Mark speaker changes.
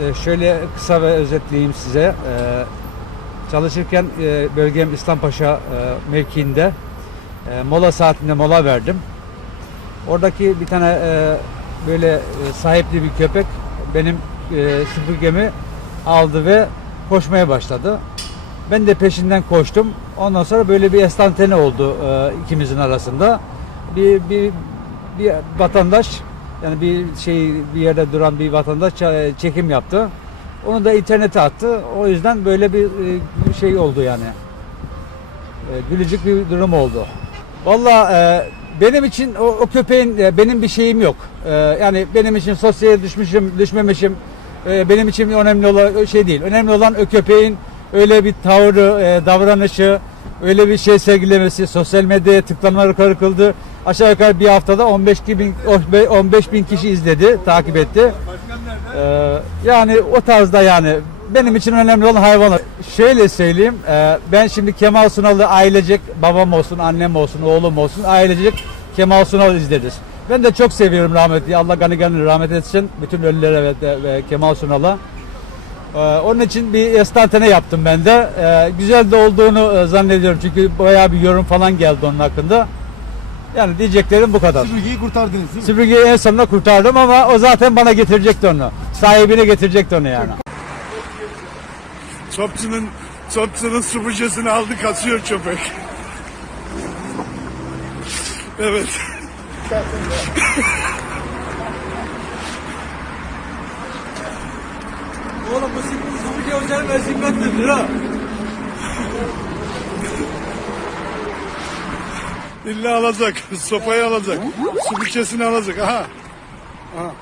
Speaker 1: e, şöyle kısa ve özetleyeyim size. E, çalışırken e, bölgem İslampaşa e, mevkiinde e, mola saatinde mola verdim. Oradaki bir tane e, böyle sahipli bir köpek benim süpürgemi aldı ve koşmaya başladı. Ben de peşinden koştum. Ondan sonra böyle bir estantene oldu ikimizin arasında. Bir, bir, bir vatandaş yani bir şey bir yerde duran bir vatandaş ça- çekim yaptı. Onu da internete attı. O yüzden böyle bir, e, şey oldu yani. E, gülücük bir durum oldu. Valla e, benim için o, o köpeğin e, benim bir şeyim yok. E, yani benim için sosyal düşmüşüm, düşmemişim. e, benim için önemli olan şey değil. Önemli olan o köpeğin öyle bir tavrı, e, davranışı, öyle bir şey sergilemesi, sosyal medyaya tıklamaları kırıldı. Aşağı yukarı bir haftada 15 bin 15 bin kişi izledi, takip etti. Ee, yani o tarzda yani benim için önemli olan hayvanlar. Şöyle söyleyeyim, e, ben şimdi Kemal Sunal'ı ailecek babam olsun, annem olsun, oğlum olsun ailecek Kemal Sunal izleriz. Ben de çok seviyorum rahmetli. Allah gani gani rahmet etsin bütün ölülere ve, ve Kemal Sunal'a. Ee, onun için bir estantane yaptım ben de. Ee, güzel de olduğunu e, zannediyorum çünkü bayağı bir yorum falan geldi onun hakkında. Yani diyeceklerim bu kadar.
Speaker 2: Süpürgeyi kurtardınız değil mi?
Speaker 1: Süpürgeyi en sonunda kurtardım ama o zaten bana getirecekti onu. Sahibine getirecekti onu yani.
Speaker 3: Çöpçünün çöpçünün süpürgesini aldı kaçıyor köpek. Evet.
Speaker 1: Süpürge özel vezimettir ha.
Speaker 3: İlla alacak. Sopayı alacak. Süpürgesini alacak. Aha. Aha.